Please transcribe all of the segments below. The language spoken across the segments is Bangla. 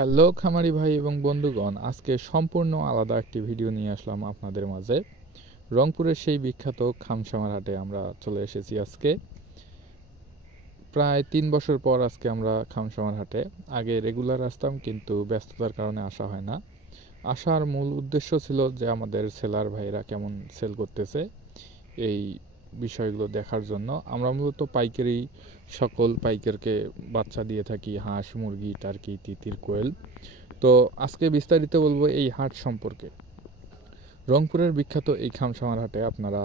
হ্যালো খামারি ভাই এবং বন্ধুগণ, আজকে সম্পূর্ণ আলাদা একটি ভিডিও নিয়ে আসলাম আপনাদের মাঝে। রংপুরের সেই বিখ্যাত খামসামার হাটে আমরা চলে এসেছি আজকে। প্রায় ৩ বছর পর আজকে আমরা খামসামার হাটে। আগে রেগুলার আসতাম, কিন্তু ব্যস্ততার কারণে আসা হয় না। আসার মূল উদ্দেশ্য ছিল যে আমাদের সেলার ভাইরা কেমন সেল করতেছে এই বিষয়গুলো দেখার জন্য। আমরা মূলত পাইকারি সকল পাইকারকে বাচ্চা দিয়ে থাকি, হাঁস, মুরগি, টার্কি, তিতির, কোয়েল। তো আজকে বিস্তারিত বলবো এই হাট সম্পর্কে। রংপুরের বিখ্যাত এই খামসামার হাটে আপনারা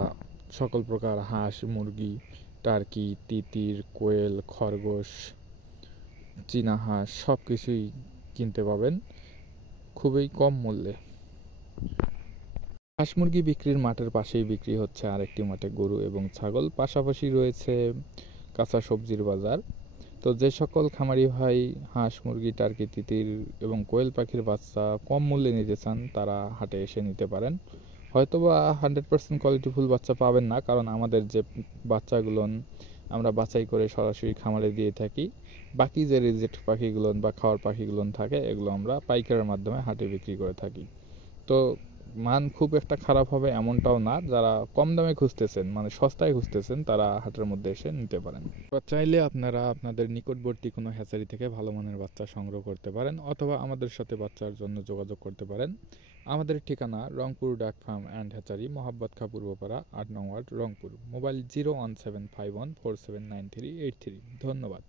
সকল প্রকার হাঁস, মুরগি, টার্কি, তিতির, কোয়েল, খরগোশ, চীনা হাঁস সব কিছুই কিনতে পাবেন খুবই কম মূল্যে। হাঁস মুরগি বিক্রির মাঠের পাশেই বিক্রি হচ্ছে আরেকটি মাঠে গরু এবং ছাগল, পাশাপাশি রয়েছে কাঁচা সবজির বাজার। তো যে সকল খামারি ভাই হাঁস, মুরগি, টার্কি, তিতির এবং কোয়েল পাখির বাচ্চা কম মূল্যে নিতে চান, তারা হাটে এসে নিতে পারেন। হয়তোবা 100% কোয়ালিটিফুল বাচ্চা পাবেন না, কারণ আমাদের যে বাচ্চাগুলো আমরা বাছাই করে সরাসরি খামারে দিয়ে থাকি। বাকি যে রিজেক্ট পাখিগুলো বা খাওয়ার পাখিগুলো থাকে, এগুলো আমরা পাইকারের মাধ্যমে হাটে বিক্রি করে থাকি। তো মান খুব একটা খারাপ হবে এমনটাও না। যারা কম দামে খুঁজতেছেন, মানে সস্তায় খুঁজতেছেন, তারা হাটের মধ্যে এসে নিতে পারেন। বা চাইলে আপনারা আপনাদের নিকটবর্তী কোনো হ্যাচারি থেকে ভালো মানের বাচ্চা সংগ্রহ করতে পারেন, অথবা আমাদের সাথে বাচ্চার জন্য যোগাযোগ করতে পারেন। আমাদের ঠিকানা রংপুর ডাক ফার্ম অ্যান্ড হ্যাচারি, মোহাম্মদ খা, পূর্বপাড়া, ৮ নং ওয়ার্ড, রংপুর। মোবাইল 01751479383। ধন্যবাদ।